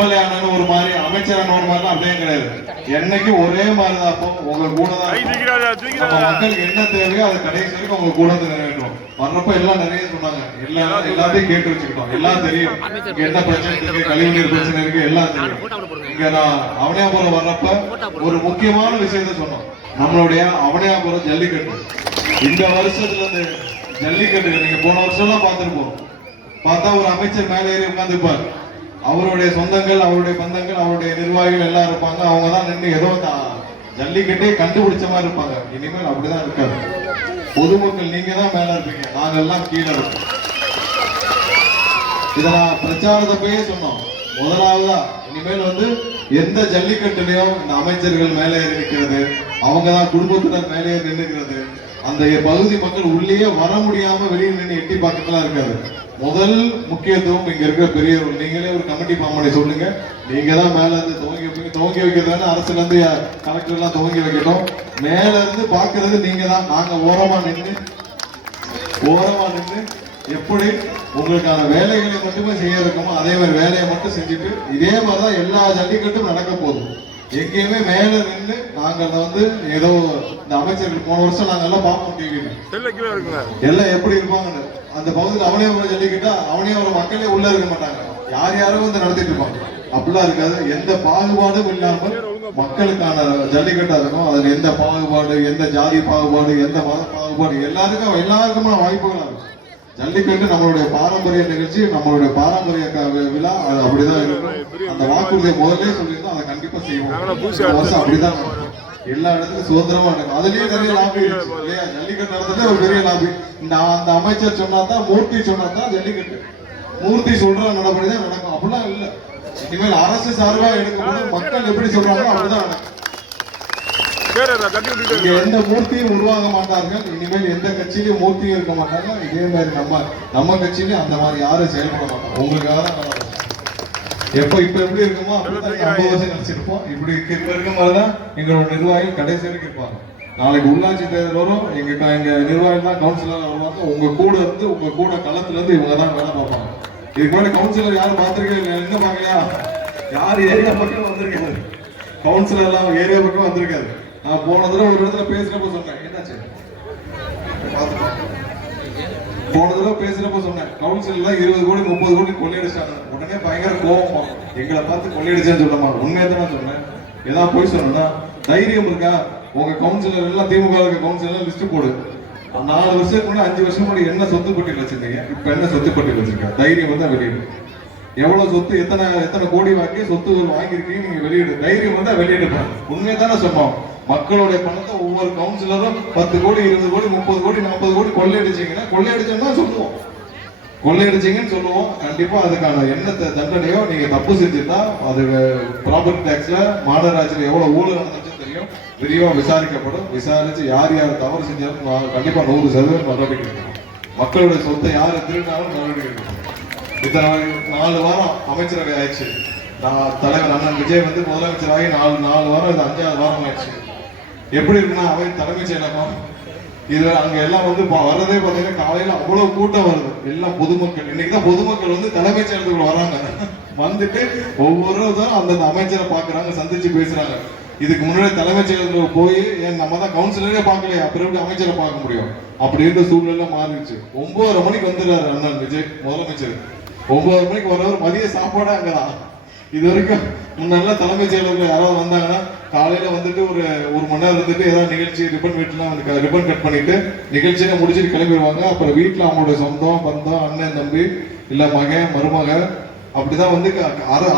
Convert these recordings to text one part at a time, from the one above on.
MLA ஆனு ஒரு மாதிரி, அமைச்சரான ஒரு மாதிரிலாம் அப்படியே கிடையாது. என்னைக்கு ஒரே மாதிரிதான் இருப்போம். உங்க கூட தான் மக்களுக்கு என்ன தேவையோ அது கடைசி வரைக்கும் உங்க கூட வந்து நிறைவேற்றோம். வர்றப்ப எல்லாம் நிறைய சொன்னாங்க, எல்லாத்தையும் கேட்டு வச்சுக்கிட்டோம். எல்லாம் தெரியும் இங்க என்ன பிரச்சனை இருக்கு, கழிவுநீர் பிரச்சனை இருக்கு, எல்லாம் தெரியும். இங்க நான் அவனியாபுரம் வர்றப்ப ஒரு முக்கியமான விஷயத்த சொன்னோம். நம்மளுடைய அவனியாபுரம் ஜல்லிக்கட்டு இந்த வருஷத்துல இருந்து ஜல்லிக்கட்டு நீங்க போன வருஷம் எல்லாம் பார்த்துருப்போம். பார்த்தா ஒரு அமைச்சர் மேலே ஏறி உட்கார்ந்துருப்பார். அவருடைய சொந்தங்கள், அவருடைய பந்தங்கள், அவருடைய நிர்வாகிகள் எல்லாம் இருப்பாங்க. அவங்க தான் நின்று ஏதோ ஜல்லிக்கட்டே கண்டுபிடிச்ச மாதிரி இருப்பாங்க. இனிமேல் அப்படிதான் இருக்காது. பொதுமக்கள் நீங்க தான் மேல இருப்பீங்க, நாங்கெல்லாம் கீழே இருப்போம். இதை நான் பிரச்சாரத்தையே சொன்னோம். முதலாவதா இனிமேல் வந்து எந்த ஜல்லிக்கட்டுலயும் இந்த அமைச்சர்கள் மேலே ஏறி நிற்கிறது, அவங்கதான் குடும்பத்தினர் மேலே ஏறி நின்றுக்கிறது, அந்த பகுதி மக்கள் உள்ளே வர முடியாம வெளியே நின்று எட்டி பார்க்கலாம் இருக்காது. முதல் முக்கியத்துவம் இங்க இருக்கிற பெரியவர்கள், நீங்களே ஒரு கமிட்டி ஃபார்ம் பண்ணி சொல்லுங்க. நீங்க தான் மேல இருந்து துவங்கி வைக்கிறதான அரசுல இருந்து கலெக்டர் எல்லாம் துவங்கி வைக்கட்டும். மேல இருந்து பாக்குறது நீங்க தான். நாங்க ஓரமா நின்று எப்படி உங்களுக்கான வேலைகளை மட்டுமே செய்ய இருக்கோமோ அதே மாதிரி வேலையை மட்டும் செஞ்சுட்டு இதே மாதிரிதான் எல்லா ஜல்லிக்கட்டும் நடக்க போதும். எங்கேயுமே மேல நின்று நாங்க வந்து ஏதோ இந்த அமைச்சர்கள் போன வருஷம் நாங்க எல்லாம் பார்ப்போம் டிவில எல்லாம் எப்படி இருப்பாங்கன்னு. அந்த பகுதியில் அவனியாபுரம் ஜல்லிக்கட்டா அவனியாபுரம் மக்களே உள்ள இருக்க மாட்டாங்க, யாரும் வந்து நடத்திட்டு இருப்பாங்க. அப்படிலாம் இருக்காது. எந்த பாகுபாடும் இல்லாமல் மக்களுக்கான ஜல்லிக்கட்டா இருக்கும். அதுல எந்த பாகுபாடு, எந்த ஜாதி பாகுபாடு, எந்த மத பாகுபாடு, எல்லாருக்குமான வாய்ப்புகளா இருக்கும். ஜல்லிக்கட்டு நம்மளுடைய பாரம்பரிய நிகழ்ச்சி, நம்மளுடைய பாரம்பரிய விழா. அது அப்படிதான் இருக்கும். அந்த வாக்குறுதியை முதலே சொல்லியிருந்தோம், அதை கண்டிப்பா செய்வோம். அப்படிதான் எல்லா இடத்துலயும் சுதந்திரமா நடக்கும். அதுலயே நிறைய லாபி இல்லையா? ஜல்லிக்கட்டு நடந்ததே ஒரு பெரிய லாபி. அந்த அமைச்சர் சொன்னாதான், மூர்த்தி சொன்னாதான் ஜல்லிக்கட்டு. மூர்த்தி சொல்ற நடப்படிதான் நடக்கும். அப்படிலாம் இல்ல. இனிமேல் அரசு சார்பா எடுக்கும்போது மக்கள் எப்படி சொல்றாங்களோ அப்படிதான் நடக்கும். எந்த மூர்த்தியும் உருவாக மாட்டார்கள். இனிமேல் எந்த கட்சியிலும் மூர்த்தியும் இருக்க மாட்டாங்க. இதே மாதிரி நம்ம கட்சியிலும் அந்த மாதிரி யாரும் செயல்பட மாட்டாங்க. உங்களுக்காக தான் இப்ப எப்படி இருக்குமோ அப்படிதான் 50 வருஷம் நினைச்சிருப்போம். இப்படி இருக்க மாதிரிதான் எங்களோட நிர்வாகிகள் கடைசி வரைக்கும் இருப்பாங்க. நாளைக்கு உள்ளாட்சி தேர்தல் வரும், எங்க நிர்வாகிகள் தான் கவுன்சிலர் வருவாங்க. உங்க கூட இருந்து, உங்க கூட களத்துல இருந்து இவங்க தான் வேலை பார்ப்பாங்க. இதுக்கு மேல கவுன்சிலர் யாரும் பார்த்திருக்கீங்க? என்ன பாக்கலையா? யார் ஏரியா பக்கம் வந்திருக்காரு? கவுன்சிலர் எல்லாம் ஏரியா பக்கம் வந்திருக்காரு. நான் போன தடவை ஒரு இடத்துல பேசுறப்ப சொன்னேன், என்னாச்சு போன தடவை பேசுறப்ப சொன்னேன், கவுன்சிலர்ல 20 கோடி 30 கோடி கொள்ளையடிச்சாங்க. உடனே பயங்கர கோபமா எங்களை பார்த்து கொள்ளையடிச்சேன்னு சொல்ல மாட்டோம். உண்மையை தான் சொன்னேன். ஏதாவது போய் சொன்னா தைரியம் இருக்கா? உங்க கவுன்சிலர் எல்லாம் திமுக கவுன்சிலர் லிஸ்ட் போடு. 4 வருஷத்துக்கு முன்னாடி 5 வருஷம் முன்னாடி என்ன சொத்து பட்டியல் வச்சிருந்தீங்க, இப்ப என்ன சொத்து பட்டியல் வச்சிருக்க? தைரியம் வந்தா வெளியிடு. எவ்வளவு சொத்து, எத்தனை கோடி வாங்கி சொத்து வாங்கியிருக்கீங்க நீங்க வெளியிடு. தைரியம் வந்தா வெளியிடுப்பாங்க. உண்மையை தானே சொன்னோம். மக்களுடைய பணத்தை ஒவ்வொரு கவுன்சிலரும் 10 கோடி 20 கோடி 30 கோடி 40 கோடி கொள்ளையடிச்சீங்கன்னா, கொள்ளையடிச்சோம்னா சொல்லுவோம், கொள்ளையடிச்சீங்கன்னு சொல்லுவோம். கண்டிப்பா அதுக்கான என்ன தண்டனையோ, நீங்க தப்பு செஞ்சுட்டா அது ப்ராப்பர்ட்டி டாக்ஸ்ல மாநகராட்சியில எவ்வளவு ஊழல் நடந்துச்சுன்னு தெரியும். விரிவா விசாரிக்கப்படும். விசாரிச்சு யார் தவறு செஞ்சாலும் கண்டிப்பா 100% நடவடிக்கை எடுக்கணும். மக்களுடைய சொத்தை யாரு திருடினாலும் நடவடிக்கை எடுக்கணும். இத்தனை 4 வாரம் அமைச்சரவை ஆயிடுச்சு. தலைவர் அண்ணன் விஜய் வந்து முதலமைச்சராகி 4 வாரம், இது 5வது வாரம் ஆயிடுச்சு. எப்படி இருக்குன்னா அவை தலைமைச் செயலகம் இது அங்க எல்லாம் வந்து வர்றதே பாத்தீங்கன்னா காலையில அவ்வளவு கூட்டம் வருது. எல்லாம் பொதுமக்கள். இன்னைக்குதான் பொதுமக்கள் வந்து தலைமைச் செயலகத்துக்குள்ள வராங்க. வந்துட்டு ஒவ்வொருத்தரும் அந்தந்த அமைச்சரை பாக்குறாங்க, சந்திச்சு பேசுறாங்க. இதுக்கு முன்னாடி தலைமைச் செயலகத்துக்கு போய் நம்ம தான் கவுன்சிலரே பார்க்கலையா, பிறகு அமைச்சரை பார்க்க முடியும். அப்படி இருந்த சூழ்நிலை மாறிடுச்சு. 9:30 மணிக்கு வந்துடுறாரு அண்ணன் விஜய் முதலமைச்சர். 9:30 மணிக்கு வரவர் மதிய சாப்பாடு அங்கதான். இது வரைக்கும் முன்னெல்லாம் தலைமைச் செயலகத்தில் யாராவது வந்தாங்கன்னா காலையில வந்துட்டு ஒரு மணி நேரம் இருந்துட்டு ஏதாவது நிகழ்ச்சி ரிப்பன் கட் பண்ணிட்டு நிகழ்ச்சியை முடிச்சுட்டு கிளம்பிடுவாங்க. அப்புறம் வீட்டுல அவங்களோட சொந்தம் பந்தம் அண்ணன் தம்பி இல்ல மகன் மருமக அப்படிதான் வந்து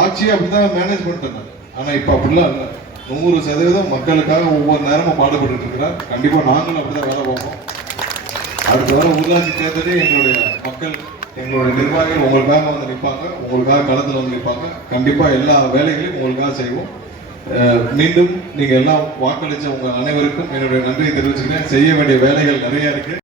ஆட்சியை அப்படிதான் மேனேஜ் பண்ணிட்டு. ஆனா இப்ப அப்படிலாம் இல்லை. 100% மக்களுக்காக ஒவ்வொரு நேரமும் பாடுபட்டு இருக்கிறார். கண்டிப்பா நாங்களும் அப்படிதான் வேலை பார்ப்போம். அடுத்த வாரம் உள்ளாட்சி தேர்தலே எங்களுடைய மக்கள், எங்களுடைய நிர்வாகிகள் உங்களுக்காக வந்து நிற்பாங்க, உங்களுக்காக களத்தில் வந்து நிற்பாங்க. கண்டிப்பா எல்லா வேலைகளையும் உங்களுக்காக செய்வோம். மீண்டும் நீங்க எல்லாம் வாக்களிச்ச உங்க அனைவருக்கும் என்னுடைய நன்றியை தெரிவிச்சுக்கிறேன். செய்ய வேண்டிய வேலைகள் நிறைய இருக்கு.